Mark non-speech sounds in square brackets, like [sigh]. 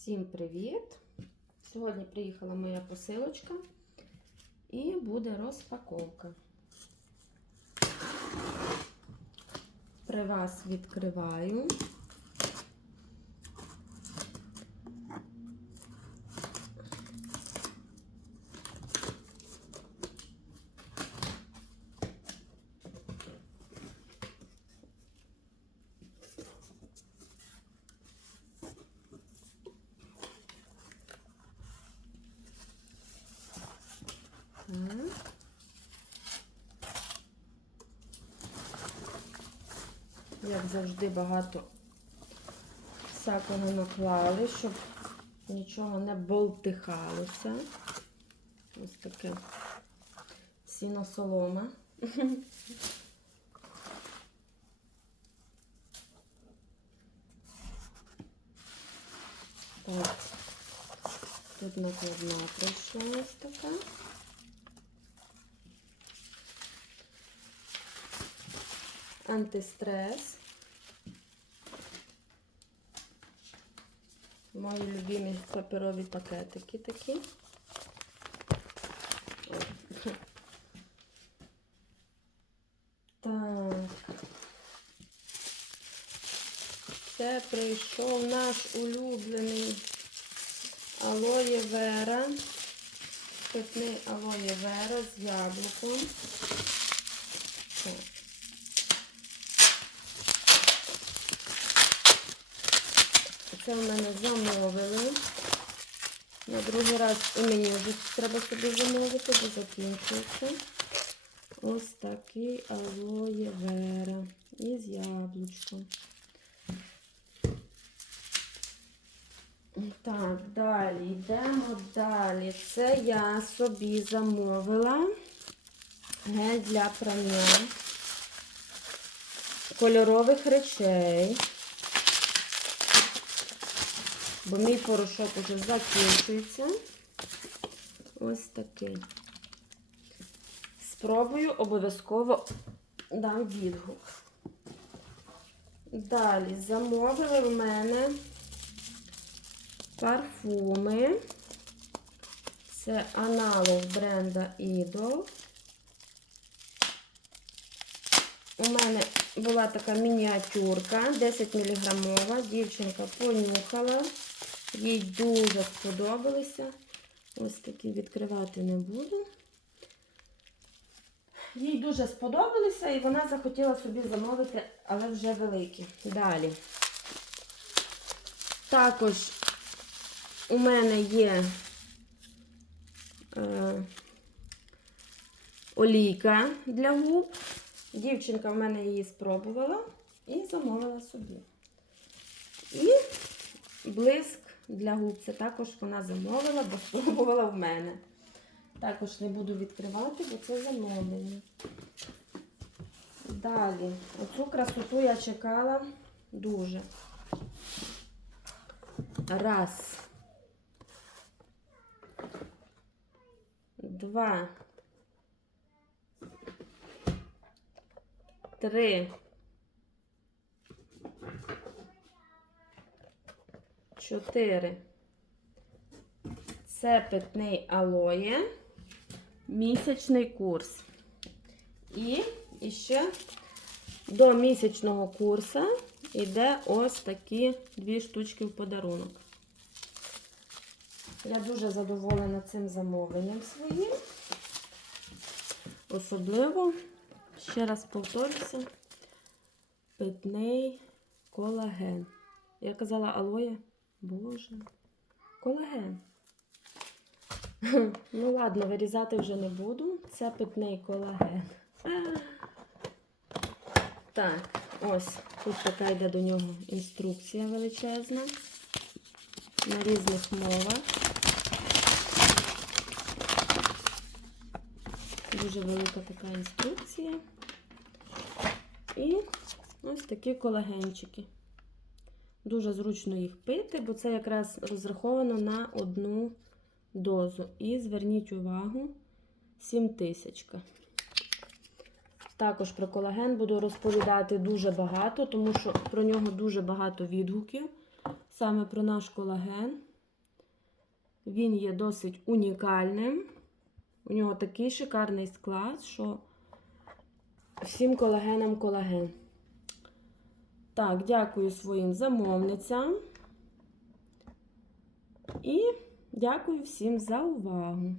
Всім привіт! Сьогодні приїхала моя посилочка і буде розпаковка. При вас відкриваю. Так. Як завжди, багато всякого наклали, щоб нічого не болтихалося. Ось таке сіно солома. Так, тут накладна прийшла ось така. Антистрес. Мої любимі паперові пакетики такі. Так. Це прийшов наш улюблений алоє вера. Питний алоє вера з яблуком. Так. Це в мене замовили. На другий раз і мені вже треба собі замовити, бо закінчується. Ось такий алоє вера із яблучком. Так, далі йдемо далі. Це я собі замовила гель для прання кольорових речей бо мій порошок уже закінчується. Ось такий. Спробую обов'язково дам відгук. Далі замовили в мене парфуми. Це аналог бренда Idol. У мене була така мініатюрка, 10 мг. Дівчинка понюхала. Їй дуже сподобалися. Ось такі відкривати не буду. Їй дуже сподобалися і вона захотіла собі замовити, але вже великі. Далі. Також у мене є е, олійка для губ. Дівчинка в мене її спробувала і замовила собі. І блиск для губ. Це також вона замовила, бо спробувала в мене. Також не буду відкривати, бо це замовлення. Далі, оцю красоту я чекала дуже. Раз. Два. Три. Чотири. Це питний алоє. Місячний курс. І, і ще до місячного курсу йде ось такі дві штучки в подарунок. Я дуже задоволена цим замовленням своїм. Особливо, ще раз повторюся, питний колаген. Я казала алоє. Боже, колаген. [laughs] Ну, ладно, вирізати вже не буду. Це питний колаген. [laughs] Так, ось тут така йде до нього інструкція величезна. На різних мовах. Дуже велика така інструкція. І ось такі колагенчики. Дуже зручно їх пити, бо це якраз розраховано на одну дозу. І зверніть увагу, 7 тисячка. Також про колаген буду розповідати дуже багато, тому що про нього дуже багато відгуків. Саме про наш колаген. Він є досить унікальним. У нього такий шикарний склад, що всім колагенам колаген. Так, дякую своїм замовницям. І дякую всім за увагу.